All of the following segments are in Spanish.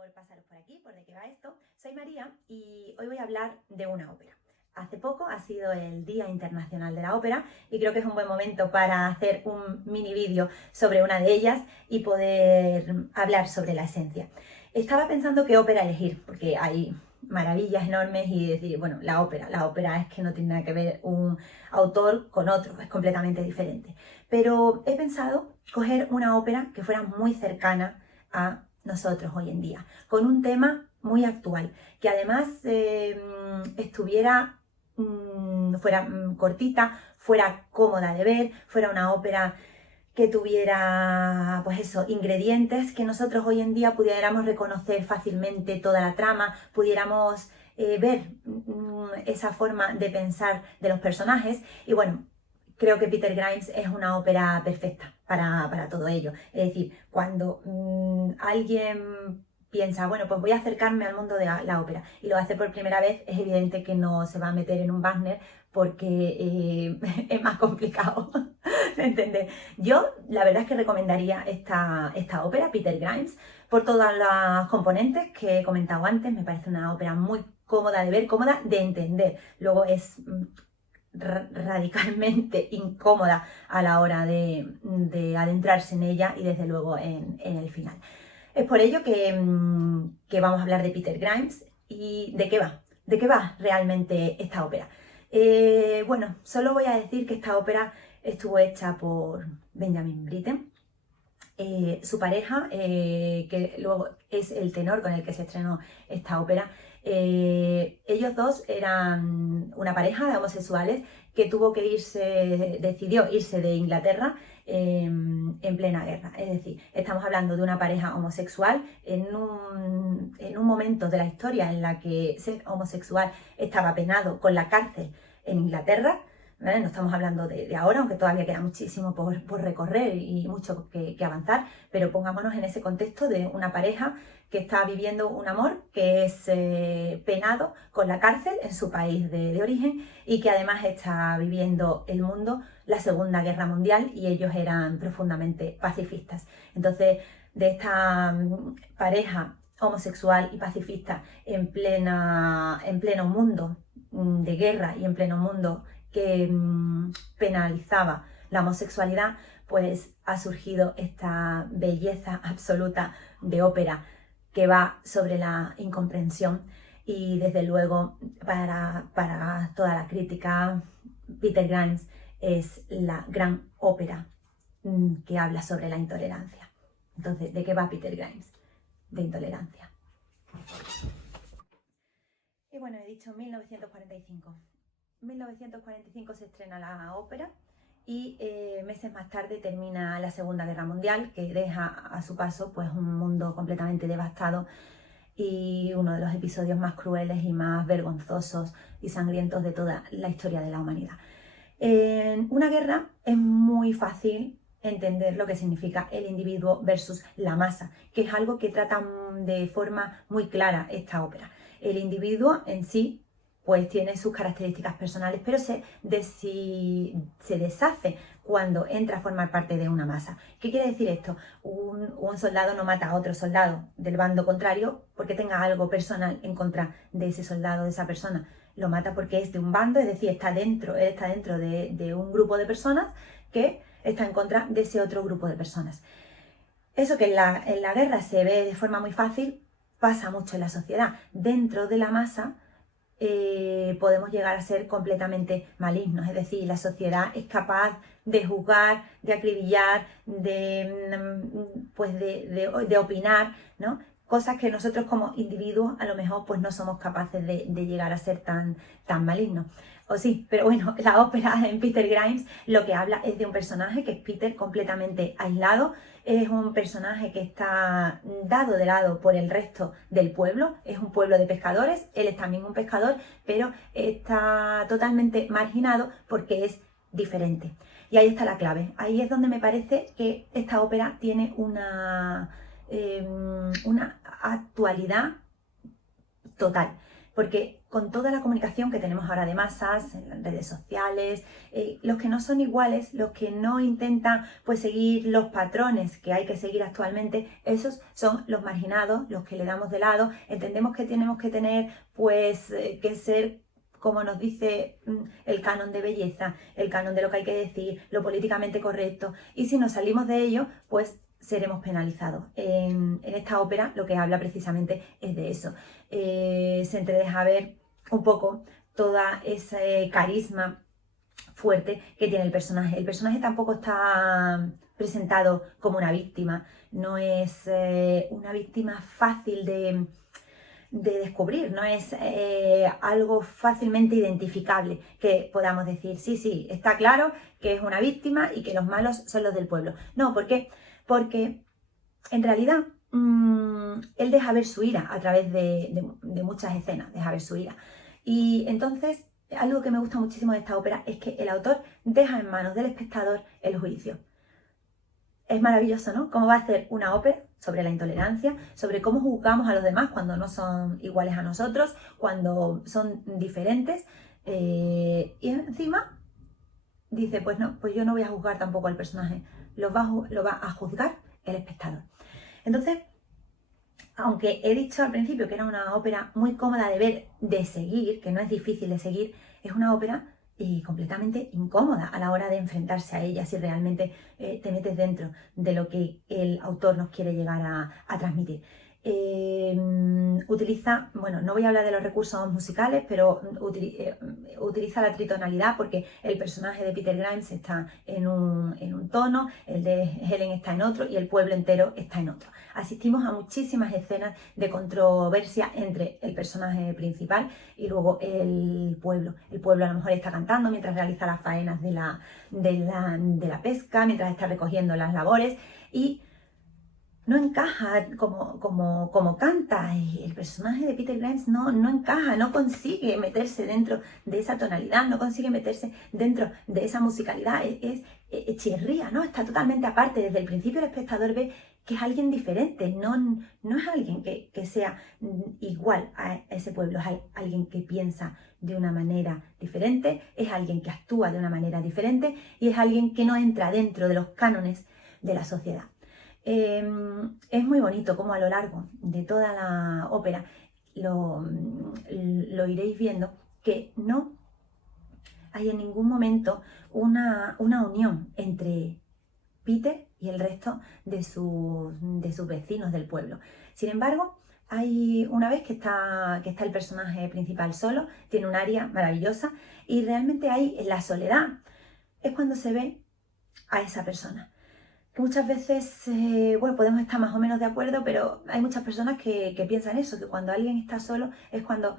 por pasaros por aquí, por de qué va esto. Soy María y hoy voy a hablar de una ópera. Hace poco ha sido el Día Internacional de la Ópera y creo que es un buen momento para hacer un mini vídeo sobre una de ellas y poder hablar sobre la esencia. Estaba pensando qué ópera elegir, porque hay maravillas enormes y decir, bueno, la ópera es que no tiene nada que ver un autor con otro, es completamente diferente. Pero he pensado coger una ópera que fuera muy cercana a nosotros hoy en día, con un tema muy actual, que además fuera cortita, fuera cómoda de ver, fuera una ópera que tuviera, pues eso, ingredientes que nosotros hoy en día pudiéramos reconocer fácilmente toda la trama, pudiéramos ver esa forma de pensar de los personajes y bueno, creo que Peter Grimes es una ópera perfecta para todo ello. Es decir, cuando alguien piensa, bueno, pues voy a acercarme al mundo de la ópera y lo hace por primera vez, es evidente que no se va a meter en un Wagner porque es más complicado de entender. Yo la verdad es que recomendaría esta ópera, Peter Grimes, por todas las componentes que he comentado antes. Me parece una ópera muy cómoda de ver, cómoda de entender. Luego es radicalmente incómoda a la hora de adentrarse en ella y desde luego en el final. Es por ello que vamos a hablar de Peter Grimes y de qué va realmente esta ópera. Bueno, solo voy a decir que esta ópera estuvo hecha por Benjamin Britten. Su pareja, que luego es el tenor con el que se estrenó esta ópera, ellos dos eran una pareja de homosexuales que decidió irse de Inglaterra en plena guerra. Es decir, estamos hablando de una pareja homosexual en un momento de la historia en la que ser homosexual estaba penado con la cárcel en Inglaterra. ¿Vale? No estamos hablando de ahora, aunque todavía queda muchísimo por recorrer y mucho que avanzar, pero pongámonos en ese contexto de una pareja que está viviendo un amor que es penado con la cárcel en su país de origen y que además está viviendo el mundo la Segunda Guerra Mundial y ellos eran profundamente pacifistas. Entonces, de esta pareja homosexual y pacifista en pleno mundo de guerra y en pleno mundo que penalizaba la homosexualidad, pues ha surgido esta belleza absoluta de ópera que va sobre la incomprensión y desde luego para toda la crítica Peter Grimes es la gran ópera que habla sobre la intolerancia. Entonces, ¿de qué va Peter Grimes? De intolerancia. Y bueno, he dicho 1945. 1945 se estrena la ópera y meses más tarde termina la Segunda Guerra Mundial, que deja a su paso pues un mundo completamente devastado y uno de los episodios más crueles y más vergonzosos y sangrientos de toda la historia de la humanidad. En una guerra es muy fácil entender lo que significa el individuo versus la masa, que es algo que trata de forma muy clara esta ópera. El individuo en sí pues tiene sus características personales, pero se deshace cuando entra a formar parte de una masa. ¿Qué quiere decir esto? Un soldado no mata a otro soldado del bando contrario porque tenga algo personal en contra de ese soldado, de esa persona. Lo mata porque es de un bando, es decir, él está dentro de un grupo de personas que está en contra de ese otro grupo de personas. Eso que en la guerra se ve de forma muy fácil, pasa mucho en la sociedad. Dentro de la masa podemos llegar a ser completamente malignos, es decir, la sociedad es capaz de juzgar, de acribillar, de opinar, ¿no? Cosas que nosotros como individuos a lo mejor pues no somos capaces de llegar a ser tan malignos. O sí, pero bueno, la ópera en Peter Grimes lo que habla es de un personaje que es Peter completamente aislado, es un personaje que está dado de lado por el resto del pueblo, es un pueblo de pescadores, él es también un pescador, pero está totalmente marginado porque es diferente. Y ahí está la clave, ahí es donde me parece que esta ópera tiene una actualidad total, porque con toda la comunicación que tenemos ahora de masas, en las redes sociales, los que no son iguales, los que no intentan pues seguir los patrones que hay que seguir actualmente, esos son los marginados, los que le damos de lado. Entendemos que tenemos que tener pues que ser, como nos dice el canon de belleza, el canon de lo que hay que decir, lo políticamente correcto, y si nos salimos de ello, pues seremos penalizados. En esta ópera lo que habla precisamente es de eso. Se entredeja ver un poco toda ese carisma fuerte que tiene el personaje. El personaje tampoco está presentado como una víctima, no es una víctima fácil de descubrir, no es algo fácilmente identificable que podamos decir, sí, está claro que es una víctima y que los malos son los del pueblo. No, ¿por qué? Porque en realidad él deja ver su ira a través de muchas escenas, deja ver su ira. Y entonces, algo que me gusta muchísimo de esta ópera es que el autor deja en manos del espectador el juicio. Es maravilloso, ¿no? Cómo va a hacer una ópera sobre la intolerancia, sobre cómo juzgamos a los demás cuando no son iguales a nosotros, cuando son diferentes. Y encima dice, pues no, pues yo no voy a juzgar tampoco al personaje, lo va a juzgar el espectador. Entonces, aunque he dicho al principio que era una ópera muy cómoda de ver, de seguir, que no es difícil de seguir, es una ópera completamente incómoda a la hora de enfrentarse a ella si realmente te metes dentro de lo que el autor nos quiere llegar a transmitir. Utiliza, bueno, no voy a hablar de los recursos musicales, pero utiliza la tritonalidad porque el personaje de Peter Grimes está en un tono, el de Helen está en otro y el pueblo entero está en otro. Asistimos a muchísimas escenas de controversia entre el personaje principal y luego el pueblo. El pueblo a lo mejor está cantando mientras realiza las faenas de la pesca, mientras está recogiendo las labores y no encaja como canta. Y el personaje de Peter Grimes no encaja, no consigue meterse dentro de esa tonalidad, no consigue meterse dentro de esa musicalidad, chirría, ¿no? Está totalmente aparte. Desde el principio el espectador ve que es alguien diferente, no es alguien que sea igual a ese pueblo, es alguien que piensa de una manera diferente, es alguien que actúa de una manera diferente y es alguien que no entra dentro de los cánones de la sociedad. Es muy bonito como a lo largo de toda la ópera lo iréis viendo que no hay en ningún momento una unión entre Peter y el resto de sus vecinos del pueblo. Sin embargo, hay una vez que está el personaje principal solo, tiene un aria maravillosa y realmente ahí en la soledad es cuando se ve a esa persona. Que muchas veces, bueno, podemos estar más o menos de acuerdo, pero hay muchas personas que piensan eso, que cuando alguien está solo es cuando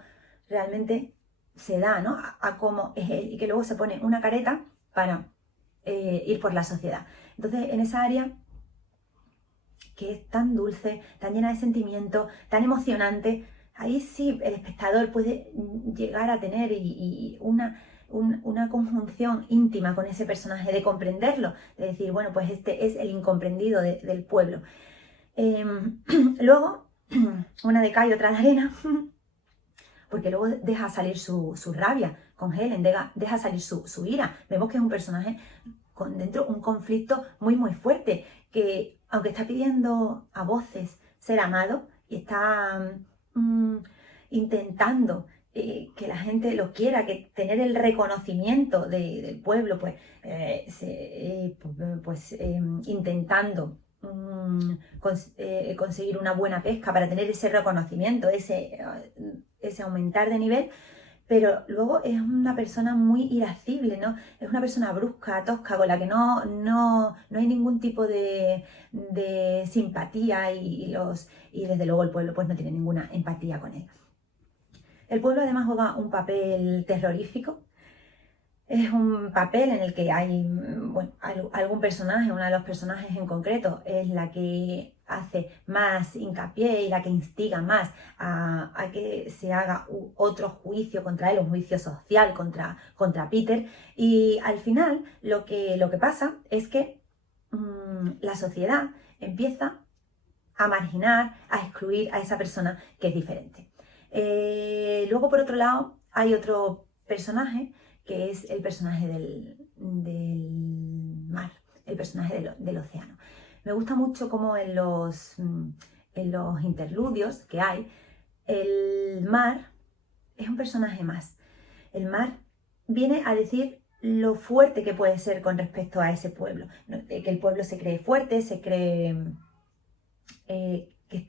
realmente se da, ¿no? a cómo es él y que luego se pone una careta para ir por la sociedad. Entonces, en esa área que es tan dulce, tan llena de sentimiento, tan emocionante, ahí sí el espectador puede llegar a tener una conjunción íntima con ese personaje, de comprenderlo, de decir, bueno, pues este es el incomprendido del pueblo. Luego, una de cal y otra de arena, porque luego deja salir su rabia con Helen, deja salir su ira. Vemos que es un personaje con dentro un conflicto muy fuerte, que aunque está pidiendo a voces ser amado y está intentando que la gente lo quiera, que tener el reconocimiento del pueblo, intentando conseguir una buena pesca para tener ese reconocimiento, ese aumentar de nivel, pero luego es una persona muy irascible, ¿no? Es una persona brusca, tosca, con la que no hay ningún tipo de simpatía y desde luego el pueblo pues no tiene ninguna empatía con él. El pueblo además juega un papel terrorífico. Es un papel en el que hay, bueno, algún personaje, uno de los personajes en concreto, es la que hace más hincapié y la que instiga más a que se haga otro juicio contra él, un juicio social contra Peter. Y al final lo que pasa es que la sociedad empieza a marginar, a excluir a esa persona que es diferente. Luego, por otro lado, hay otro personaje que es el personaje del mar, el personaje del océano. Me gusta mucho cómo en los interludios que hay, el mar es un personaje más. El mar viene a decir lo fuerte que puede ser con respecto a ese pueblo. Que el pueblo se cree fuerte, se cree que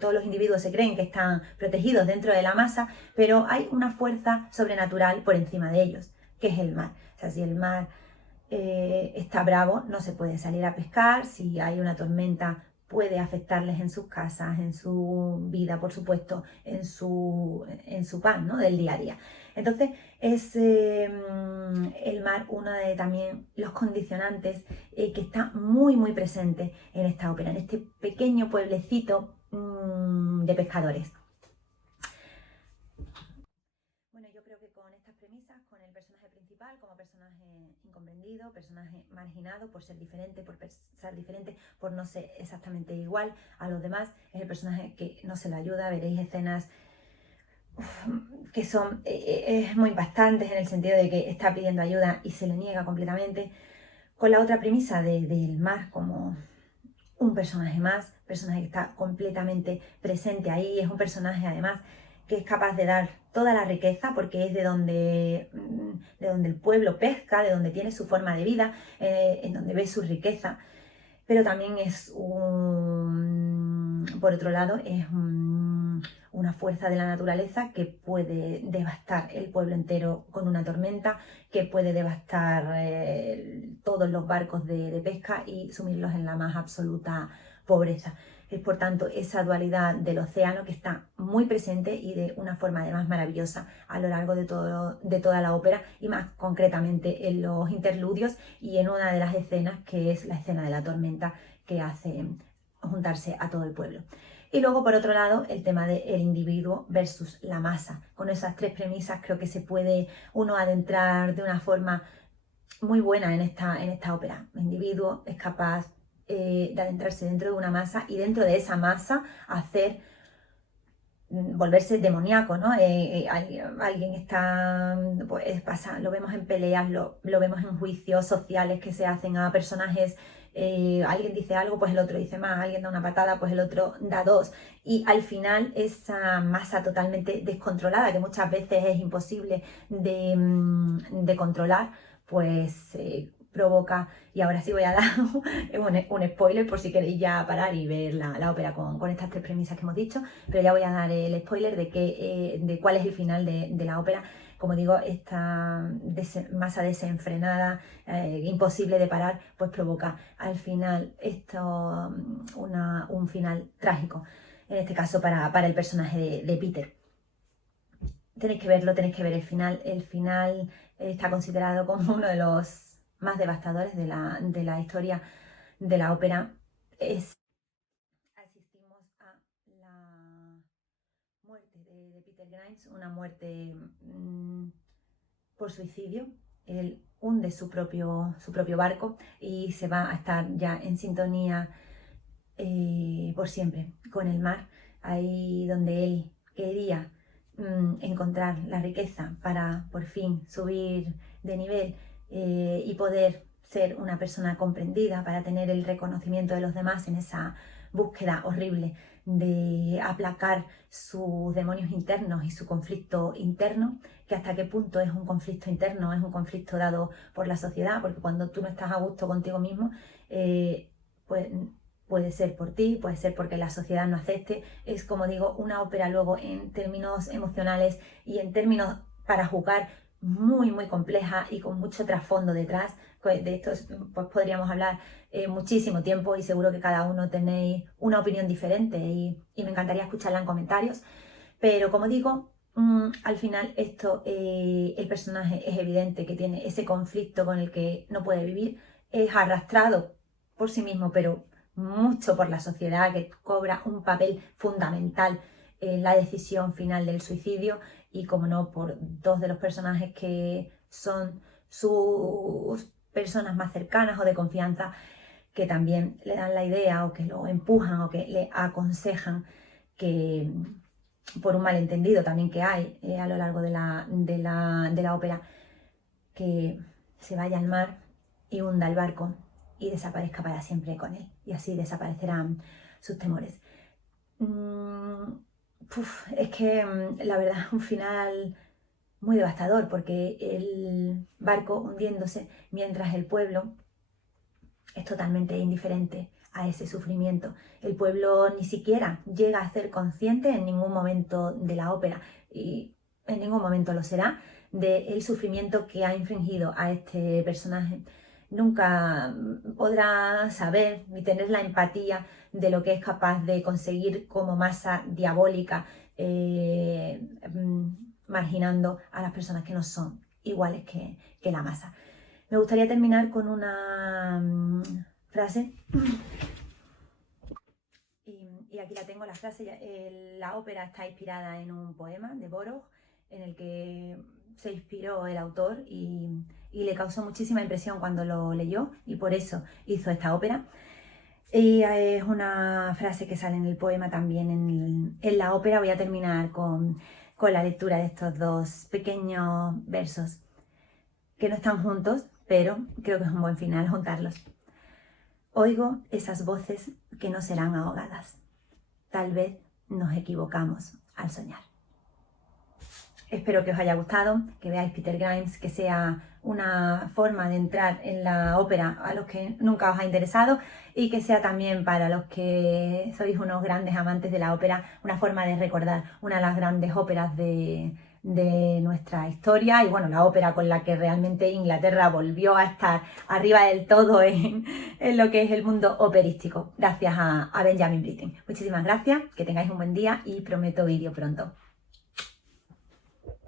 todos los individuos se creen que están protegidos dentro de la masa, pero hay una fuerza sobrenatural por encima de ellos, que es el mar. O sea, si el mar está bravo, no se puede salir a pescar. Si hay una tormenta, puede afectarles en sus casas, en su vida, por supuesto, en su pan, ¿no?, del día a día. Entonces, es el mar uno de también los condicionantes que está muy, muy presente en esta ópera, en este pequeño pueblecito de pescadores. Bueno, yo creo que con estas premisas, con el personaje principal como personaje incomprendido, personaje marginado por ser diferente, por no ser exactamente igual a los demás, es el personaje que no se le ayuda. Veréis escenas que son muy impactantes en el sentido de que está pidiendo ayuda y se le niega completamente, con la otra premisa del mar como un personaje más, personaje que está completamente presente ahí, es un personaje además que es capaz de dar toda la riqueza porque es de donde el pueblo pesca, de donde tiene su forma de vida, en donde ve su riqueza, pero también es por otro lado, es una fuerza de la naturaleza que puede devastar el pueblo entero con una tormenta, que puede devastar todos los barcos de pesca y sumirlos en la más absoluta pobreza. Es por tanto esa dualidad del océano que está muy presente y de una forma además maravillosa a lo largo de toda la ópera, y más concretamente en los interludios y en una de las escenas que es la escena de la tormenta que hace juntarse a todo el pueblo. Y luego, por otro lado, el tema del individuo versus la masa. Con esas tres premisas creo que se puede uno adentrar de una forma muy buena en esta ópera. El individuo es capaz de adentrarse dentro de una masa y dentro de esa masa volverse demoníaco, ¿no? Alguien está, pues pasa, lo vemos en peleas, lo vemos en juicios sociales que se hacen a personajes. Alguien dice algo, pues el otro dice más, alguien da una patada, pues el otro da dos, y al final esa masa totalmente descontrolada, que muchas veces es imposible de controlar, pues provoca, y ahora sí voy a dar un spoiler por si queréis ya parar y ver la ópera con estas tres premisas que hemos dicho, pero ya voy a dar el spoiler de cuál es el final de la ópera. Como digo, esta masa desenfrenada, imposible de parar, pues provoca al final un final trágico, en este caso para el personaje de Peter. Tenéis que verlo, tenéis que ver el final. El final está considerado como uno de los más devastadores de la historia de la ópera. Asistimos a la muerte de Peter Grimes, una muerte por suicidio. Él hunde su propio barco y se va a estar ya en sintonía por siempre con el mar, ahí donde él quería encontrar la riqueza para por fin subir de nivel y poder ser una persona comprendida, para tener el reconocimiento de los demás en esa búsqueda horrible de aplacar sus demonios internos y su conflicto interno, que hasta qué punto es un conflicto interno, es un conflicto dado por la sociedad, porque cuando tú no estás a gusto contigo mismo, pues puede ser por ti, puede ser porque la sociedad no acepte. Es, como digo, una ópera luego en términos emocionales y en términos para jugar muy, muy compleja y con mucho trasfondo detrás. De esto pues podríamos hablar muchísimo tiempo y seguro que cada uno tenéis una opinión diferente y me encantaría escucharla en comentarios. Pero como digo, al final el personaje es evidente que tiene ese conflicto con el que no puede vivir, es arrastrado por sí mismo, pero mucho por la sociedad, que cobra un papel fundamental en la decisión final del suicidio, y como no, por dos de los personajes que son sus personas más cercanas o de confianza, que también le dan la idea o que lo empujan o que le aconsejan que por un malentendido también que hay a lo largo de la ópera, que se vaya al mar y hunda el barco y desaparezca para siempre con él, y así desaparecerán sus temores. Es que la verdad es un final muy devastador, porque el barco hundiéndose mientras el pueblo es totalmente indiferente a ese sufrimiento. El pueblo ni siquiera llega a ser consciente en ningún momento de la ópera, y en ningún momento lo será, del sufrimiento que ha infligido a este personaje. Nunca podrá saber ni tener la empatía de lo que es capaz de conseguir como masa diabólica, marginando a las personas que no son iguales que la masa. Me gustaría terminar con una frase, y aquí la tengo, la frase. La ópera está inspirada en un poema de Borov, en el que se inspiró el autor y le causó muchísima impresión cuando lo leyó, y por eso hizo esta ópera. Y es una frase que sale en el poema también en la ópera. Voy a terminar con la lectura de estos dos pequeños versos, que no están juntos, pero creo que es un buen final juntarlos. Oigo esas voces que no serán ahogadas. Tal vez nos equivocamos al soñar. Espero que os haya gustado, que veáis Peter Grimes, que sea una forma de entrar en la ópera a los que nunca os ha interesado, y que sea también para los que sois unos grandes amantes de la ópera una forma de recordar una de las grandes óperas de nuestra historia, y bueno, la ópera con la que realmente Inglaterra volvió a estar arriba del todo en lo que es el mundo operístico, gracias a Benjamin Britten. Muchísimas gracias, que tengáis un buen día y prometo vídeo pronto.